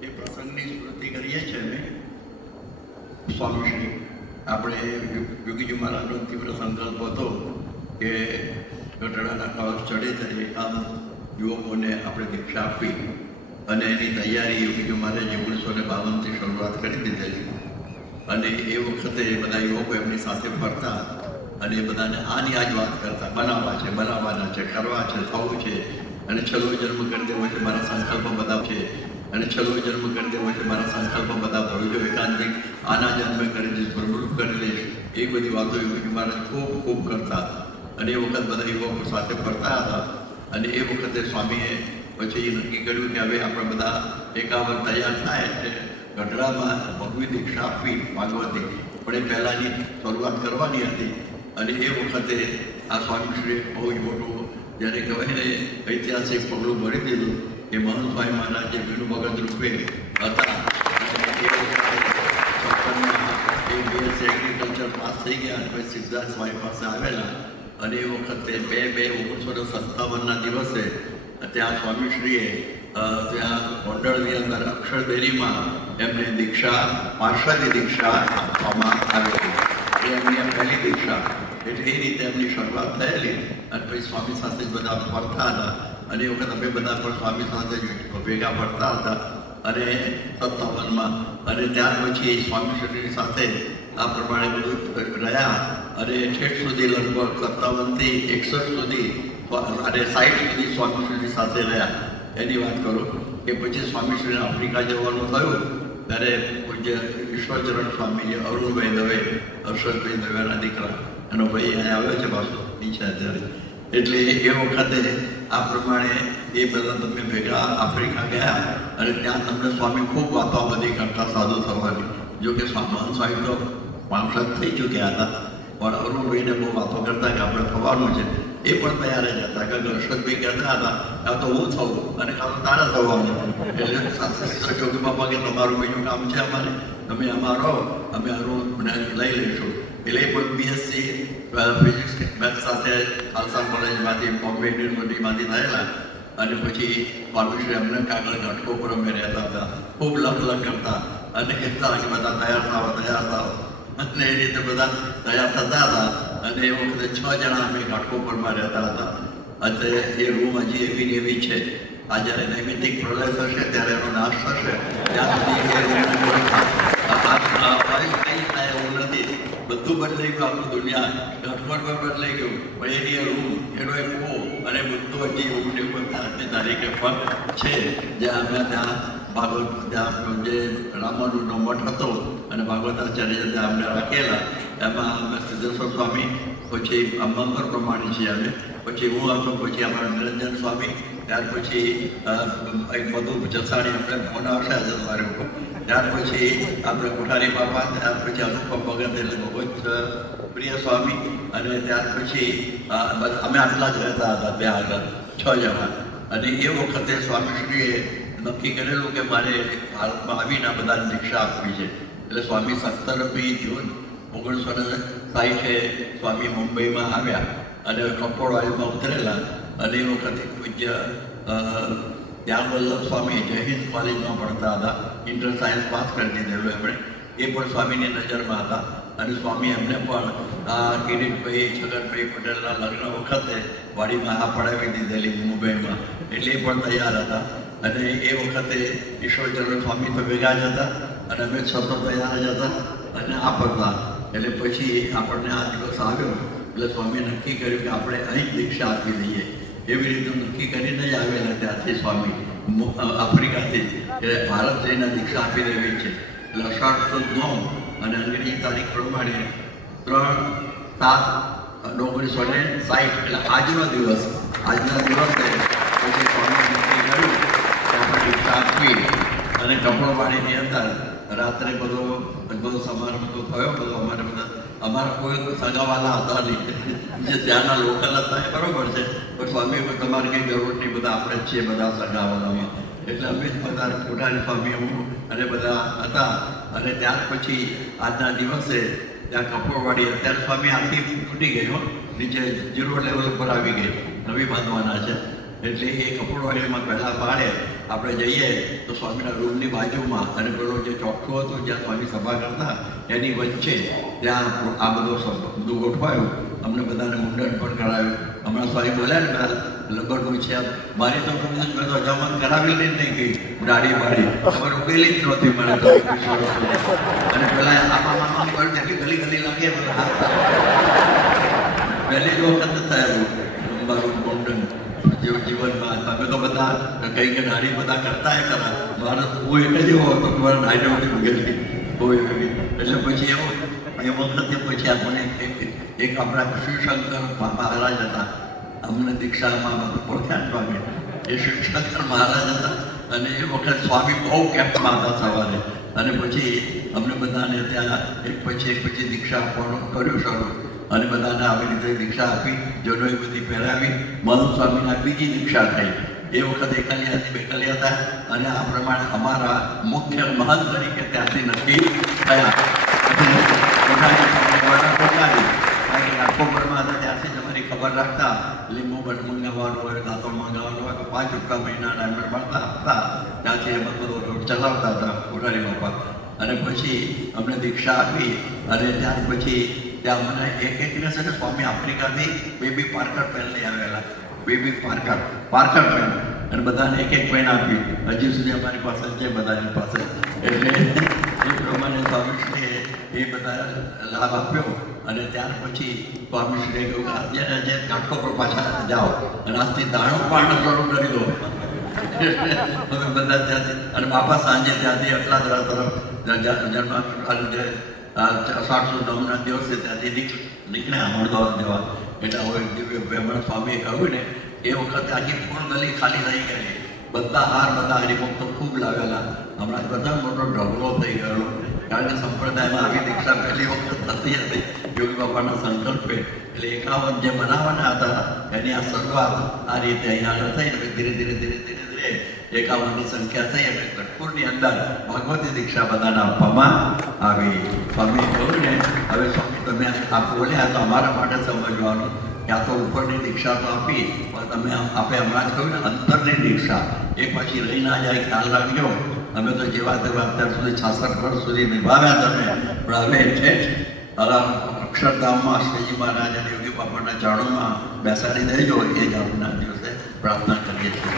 એ પ્રસંગની સ્મૃતિ કરીએ છીએ અમે સ્વામીશ્રી આપણે યોગીજી મહારાજનો તીવ્ર સંકલ્પ હતો કે ગઢડાના કળશ ચડે ત્યારે આમ યુવકોને આપણે દીક્ષા આપી અને એની તૈયારી યોગીજી મહારાજે 1952થી શરૂઆત કરી દીધેલી અને એ વખતે બધા યુવકો એમની સાથે ફરતા અને એ બધાને આની આ જ વાત કરતા બનાવવાના છે કરવા છે થવું છે અને છેલ્લો જન્મ કરી દેવો છે મારા સંકલ્પ બધા છે અને છેલ્લો જન્મ કરી દેવો છે મારા સંકલ્પ બધા ભરું જો એકાંતિક આના જન્મે કરી દઈશ પ્રવૃત્ત કરી દઈશ એ બધી વાતો યોગીજી મહારાજ ખૂબ કરતા અને એ વખત બધા યુવકો સાથે ફરતા હતા અને એ વખતે સ્વામીએ પછી નક્કી કર્યું કે હવે આપણે બધા એકાવર તૈયાર થાય એટલે ગઢડામાં ભગવી દીક્ષા આપવી ભાગવતી પણ એ પહેલાંની શરૂઆત કરવાની હતી અને એ વખતે આ સ્વામીશ્રીએ બહુ જ મોટું જ્યારે કહેવાય ને ઐતિહાસિક પગલું ભરી દીધું કે મહંતભાઈ મહારાજ જે વિષ્ણુ ભગત રૂપે હતા એ BSc એગ્રીકલ્ચર પાસ થઈ ગયા પછી સિદ્ધાર્થ સ્વામી પાસે આવેલા અને એ વખતે 2/2/1957ના દિવસે ત્યાં સ્વામીશ્રીએ ત્યાં ગોંડલની અંદર અક્ષરદેરીમાં એમને દીક્ષા પાર્ષદની દીક્ષા આપવામાં આવેલી એ એમની પહેલી દીક્ષા એટલે એ રીતે એમની શરૂઆત થયેલી અને પછી સ્વામી સાથે જ બધા ફરતા હતા અને એ વખત અમે બધા પણ સ્વામી સાથે જ ભેગા ફરતા હતા અને 57માં અને ત્યાર પછી સ્વામીશ્રીની સાથે આ પ્રમાણે બધું રહ્યા અને ઠેઠ સુધી લગભગ 57થી 61 સુધી અને 60 સુધી સ્વામીશ્રીની સાથે રહ્યા એની વાત કરું કે પછી સ્વામીશ્રીને આફ્રિકા જવાનું થયું ત્યારે પૂજ્ય ઈશ્વરચરણ સ્વામી અરુણભાઈ દવે હર્ષદભાઈ દવેના દીકરા એનો ભાઈ અહીંયા આવ્યો છે પાછો નીચે અત્યારે એટલે એ વખતે આ પ્રમાણે એ બધા તમે ભેગા આફ્રિકા ગયા અને ત્યાં તમને સ્વામી ખૂબ વાતો બધી કરતા સાધુ થવાની જો કે મહંત સ્વામી તો પાંસઠ થઈ ચૂક્યા હતા પણ અરુણભાઈને બહુ વાતો કરતા કે આપણે થવાનું છે એ પણ તૈયાર જ હતા કે હર્ષદભાઈ કહેતા હતા કાં તો હું થવું અને કાં તો તારા થવાનું એટલે ચોકી બાપા કે તમારું બીજું કામ છે અમારે તમે અમારો અમે અરુણને લઈ લઈશું એટલે પણ BSc ફિઝિક્સ મેથ સાથે ખાલસા કોલેજમાંથી બોમ્બે યુનિવર્સિટીમાંથી થયેલા અને પછી સ્વામીશ્રી અમને કાગળ ઘટકો પર અમે રહેતા હતા ખૂબ લખ કરતા અને કહેતા કે બધા તૈયાર થાવ અને એ રીતે બધા તૈયાર થતા હતા અને એ વખતે 6 જણા અમે ઘાટકોપરમાં રહેતા હતા અત્યારે એ રૂમ હજી એવી છે આ જ્યારે નૈમિતિક પ્રલય થશે ત્યારે એનો નાશ થશે ત્યાં સુધી થાય એવું નથી બધું બદલાઈ ગયું આપણું દુનિયા ઘટકોટ પર બદલાઈ ગયું પણ એની રૂમ એનો એક ઓ અને બધું હજી 19 તારીખે પણ છે જ્યાં અમે ત્યાં ભાગવત ત્યાં જે રામાનુજનો મઠ હતો અને ભાગવતાચાર્ય ત્યાં અમને રાખેલા એમાં અમે સિદ્ધેશ્વર સ્વામી પછી મંગળ પ્રમાણે છીએ અમે પછી હું હતો પછી અમારા નિરંજન સ્વામી ત્યાર પછી એક બધું જસાણી આપણે ફોન આવશે આજે તમારે ઉપર ત્યાર પછી આપણે કોઠારી બાપા ત્યાર પછી અનુપમ ભગત એટલે બહુ જ પ્રિય સ્વામી અને ત્યાર પછી અમે આટલા જ રહેતા હતા બે આગળ 6 જણા અને એ વખતે સ્વામીશ્રીએ નક્કી કરેલું કે મારે ભારતમાં આવીને બધા દીક્ષા આપવી છે એટલે સ્વામી 17મી જૂન 1960 સ્વામી મુંબઈમાં આવ્યા અને કપોળવાડીમાં ઉતરેલા અને એ વખતે પૂજ્ય ત્યાં વલ્લભ સ્વામી જય હિન્દ કોલેજમાં ભણતા હતા ઇન્ટર સાયન્સ પાસ કરી દીધેલું એમણે એ પણ સ્વામીની નજરમાં હતા અને સ્વામી એમને પણ આ કિરીટભાઈ છગનભાઈ પટેલના લગ્ન વખતે વાડીમાં આ પડાવી દીધેલી મુંબઈમાં એટલે એ પણ તૈયાર હતા અને એ વખતે ઈશ્વરચરણ સ્વામી તો ભેગા જ હતા અને અમે સતત તૈયાર જ હતા અને આ પડતા એટલે પછી આપણને આ દિવસ આવ્યો એટલે સ્વામીએ નક્કી કર્યું કે આપણે અહીં જ દીક્ષા આપી દઈએ એવી રીતે નક્કી કરીને જ આવેલા ત્યાંથી સ્વામી આફ્રિકાથી એટલે ભારત જઈને દીક્ષા આપી દેવી છે એટલે 18 અને અંગ્રેજી તારીખ પ્રમાણે 3/7/1960 એટલે આજનો દિવસ આજના દિવસે પછી સ્વામી નક્કી કર્યું આપવી અને કપોળવાડીની અંદર રાત્રે બધો સમારંભ થયો બધો અમારા કોઈ સગાવાલા હતા નહીં જે ત્યાંના લોકલ હતા એ બરોબર છે પણ સ્વામી તમારે કંઈ જરૂર નહીં બધા આપણે જ છીએ બધા સગાવાલામાં એટલે અમે જ બધા કોઠારી સ્વામી અને બધા હતા અને ત્યાર પછી આજના દિવસે ત્યાં કપોળવાડી અત્યારે સ્વામી આખી તૂટી ગઈ નીચે 0 લેવલ ઉપર આવી ગઈ નવી બાંધવાના છે એટલે એ કપોળવાડીમાં પહેલાં પાડે આપણે જઈએ તો સ્વામીના રૂમની બાજુમાં અને પેલો જે ચોકઠું હતું જ્યાં સ્વામી સભા કરતા એની વચ્ચે ત્યાં આ બધું ગોઠવાયું. અમને બધાને મુંડન પણ કરાવ્યું. હમણાં સ્વામી બોલ્યા ને લગભગ પૂછ્યા મારી તો હજામત કરાવી લઈને નહીં ગઈ દાઢી બાળી ખબર ઉકેલી જ નહોતી મને તો. અને પેલા આમાં કર્યું એટલી ગલી ગલી લાગે બધા પહેલી વખત થયું મારું મુંડન જીવનમાં. તમે તો બધા કંઈ કે દાઢી બધા કરતા ખરા, મારે હું એક જ એવો હતો કે મારા દાઢી નહોતી ઉગેલી બહુ એવી. એટલે પછી એવો એ વખતે પછી આપણને એક આપણા શિવશંકર મહારાજ હતા, અમને દીક્ષામાં ઓળખ્યા સ્વામી. એ શિવશંકર મહારાજ હતા અને એ વખત સ્વામી બહુ કેમ્પમાં હતા સવારે. અને પછી અમને બધાને ત્યાં એક પછી દીક્ષા આપવાનું કર્યું શરૂ. અને બધાને આવી રીતે દીક્ષા આપી, જનોઈ બધી પહેરાવી. મહંત સ્વામીના બીજી દીક્ષા થઈ. એ વખત એકલિયાથી બેકલિયા હતા અને આ પ્રમાણે અમારા મુખ્ય મહંત તરીકે ત્યાંથી નક્કી થયા. ઓક્ટોબરમાં હતા ત્યારથી તમારી ખબર રાખતા લીંબુ બટ મંગાવવાનું હોય, દાંતો મંગાવવાનું હોય, 5 રૂપિયા મહિનાના એમ મળતા હતા. ત્યાંથી એમાં બધો ચલાવતા હતા મોરારી બાપા. અને પછી અમને દીક્ષા આપી અને ત્યાર પછી ત્યાં મને એક દિવસ એટલે સ્વામી આફ્રિકાથી બેબી પાર્કર પેન લઈ આવેલા. બેબી પાર્કર પેન અને બધાને એક પેન આપી. હજી સુધી અમારી પાસે છે બધાની પાસે. એટલે એ પ્રમાણે સ્વામીશ્રીએ એ બધા લાભ આપ્યો. અને ત્યાર પછી સ્વામીશ્રીએ કહ્યું કે અત્યારે જે ઘાટકો પર પાછા જાઓ અને આજથી દાણો પણ શરૂ કરી દો. અમે બધા ત્યાંથી અને બાપા સાંજે ત્યાંથી એટલા તરફ અષાઢ નવમના દિવસે ત્યાંથી નીકળ્યા અમદાવાદ જવા. એટલે હવે હમણાં સ્વામીએ કહ્યું ને એ વખતે આખી ફૂલ ગલી ખાલી થઈ ગઈ. બધા હાર બધા હરિભક્તો ખૂબ લાવેલા. હમણાં બધા મોટો ઢગલો થઈ ગયો કારણ કે સંપ્રદાયમાં આવી દીક્ષા પહેલી વખત થતી હતી યોગી બાપાના સંકલ્પે. એટલે 51 જે બનાવવાના હતા એની આ શરૂઆત આ રીતે અહીંયા થઈ. ધીરે ધીરે 51ની સંખ્યા થઈ અને કટપુરની અંદર ભગવતી દીક્ષા બધાને આપવામાં આવી. સ્વામી કહ્યું ને હવે સ્વામી તમે આ બોલ્યા તો અમારા માટે સમજવાનું ત્યાં તો ઉપરની દીક્ષા તો આપી પણ તમે આપે હમણાં જ કહ્યું ને અંતરની દીક્ષા એ પછી રહી ના જાય ખ્યાલ રાખજો. અમે તો જેવા તેવા અત્યાર સુધી 66 વર્ષ સુધી નિભાવ્યા તમે, પણ હવે ઠેઠ અક્ષરધામમાં શ્રીજી મહારાજ અને યોગી બાપાના ચરણોમાં બેસાડી દેજો. એ જ આપના દિવસે પ્રાર્થના કરીએ છીએ.